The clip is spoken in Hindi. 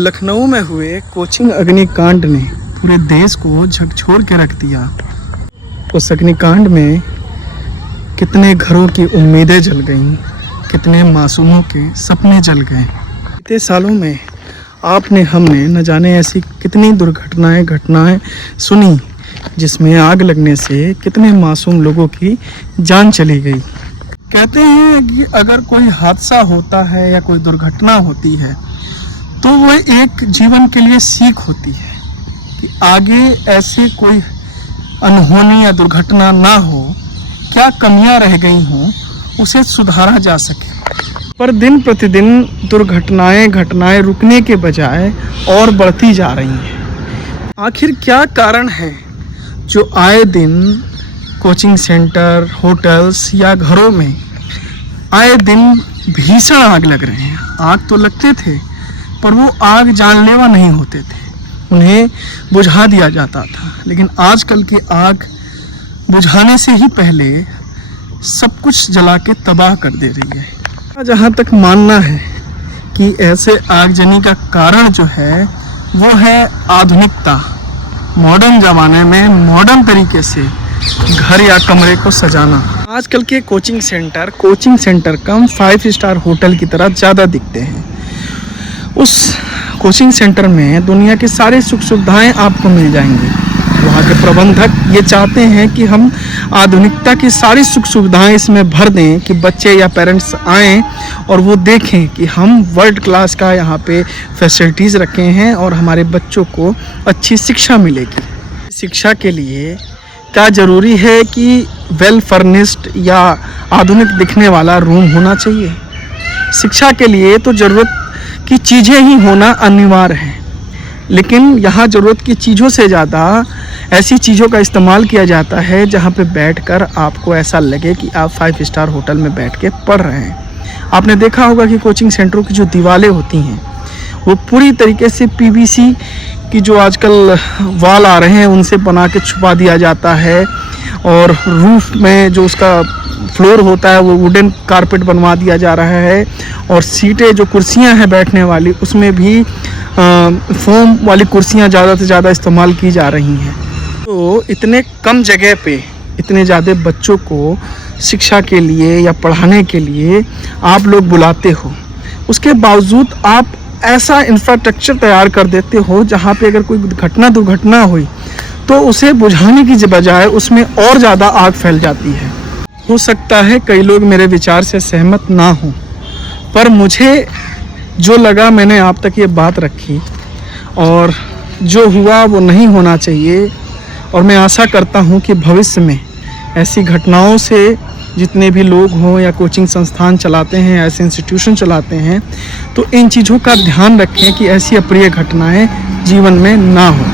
लखनऊ में हुए कोचिंग अग्निकांड ने पूरे देश को झकझोर के रख दिया। उस अग्निकांड में कितने घरों की उम्मीदें जल गईं, कितने मासूमों के सपने जल गए। बीते सालों में आपने हमने न जाने ऐसी कितनी घटनाएं सुनी जिसमें आग लगने से कितने मासूम लोगों की जान चली गई। कहते हैं कि अगर कोई हादसा होता है या कोई दुर्घटना होती है तो वो एक जीवन के लिए सीख होती है कि आगे ऐसे कोई अनहोनी या दुर्घटना ना हो, क्या कमियां रह गई हों उसे सुधारा जा सके। पर दिन प्रतिदिन घटनाएं रुकने के बजाय और बढ़ती जा रही हैं। आखिर क्या कारण है जो आए दिन कोचिंग सेंटर, होटल्स या घरों में आए दिन भीषण आग लग रहे हैं। आग तो लगते थे पर वो आग जानलेवा नहीं होते थे, उन्हें बुझा दिया जाता था। लेकिन आजकल की आग बुझाने से ही पहले सब कुछ जला के तबाह कर दे रही है। जहाँ तक मानना है कि ऐसे आगजनी का कारण जो है वो है आधुनिकता। मॉडर्न ज़माने में मॉडर्न तरीके से घर या कमरे को सजाना। आजकल के कोचिंग सेंटर कम 5 स्टार होटल की तरह ज़्यादा दिखते हैं। उस कोचिंग सेंटर में दुनिया की सारी सुख सुविधाएं आपको मिल जाएंगी। वहाँ के प्रबंधक ये चाहते हैं कि हम आधुनिकता की सारी सुख सुविधाएं इसमें भर दें कि बच्चे या पेरेंट्स आएँ और वो देखें कि हम वर्ल्ड क्लास का यहाँ पे फैसिलिटीज़ रखे हैं और हमारे बच्चों को अच्छी शिक्षा मिलेगी। शिक्षा के लिए क्या ज़रूरी है कि वेल फर्निश्ड या आधुनिक दिखने वाला रूम होना चाहिए? शिक्षा के लिए तो ज़रूरत की चीज़ें ही होना अनिवार्य है, लेकिन यहाँ ज़रूरत की चीज़ों से ज़्यादा ऐसी चीज़ों का इस्तेमाल किया जाता है जहाँ पे बैठकर आपको ऐसा लगे कि आप 5 स्टार होटल में बैठ के पढ़ रहे हैं। आपने देखा होगा कि कोचिंग सेंटरों की जो दीवारें होती हैं वो पूरी तरीके से पीवीसी की जो आजकल वॉल आ रहे हैं उनसे बना के छुपा दिया जाता है, और रूफ में जो उसका फ्लोर होता है वो वुडन कारपेट बनवा दिया जा रहा है, और सीटें जो कुर्सियां हैं बैठने वाली उसमें भी फोम वाली कुर्सियां ज़्यादा से ज़्यादा इस्तेमाल की जा रही हैं। तो इतने कम जगह पे इतने ज़्यादा बच्चों को शिक्षा के लिए या पढ़ाने के लिए आप लोग बुलाते हो, उसके बावजूद आप ऐसा इंफ्रास्ट्रक्चर तैयार कर देते हो जहाँ पे अगर कोई दुर्घटना हुई तो उसे बुझाने की बजाय उसमें और ज़्यादा आग फैल जाती है। हो सकता है कई लोग मेरे विचार से सहमत ना हों, पर मुझे जो लगा मैंने आप तक ये बात रखी, और जो हुआ वो नहीं होना चाहिए। और मैं आशा करता हूँ कि भविष्य में ऐसी घटनाओं से जितने भी लोग हों या कोचिंग संस्थान चलाते हैं, ऐसे इंस्टीट्यूशन चलाते हैं, तो इन चीज़ों का ध्यान रखें कि ऐसी अप्रिय घटनाएं जीवन में ना हो।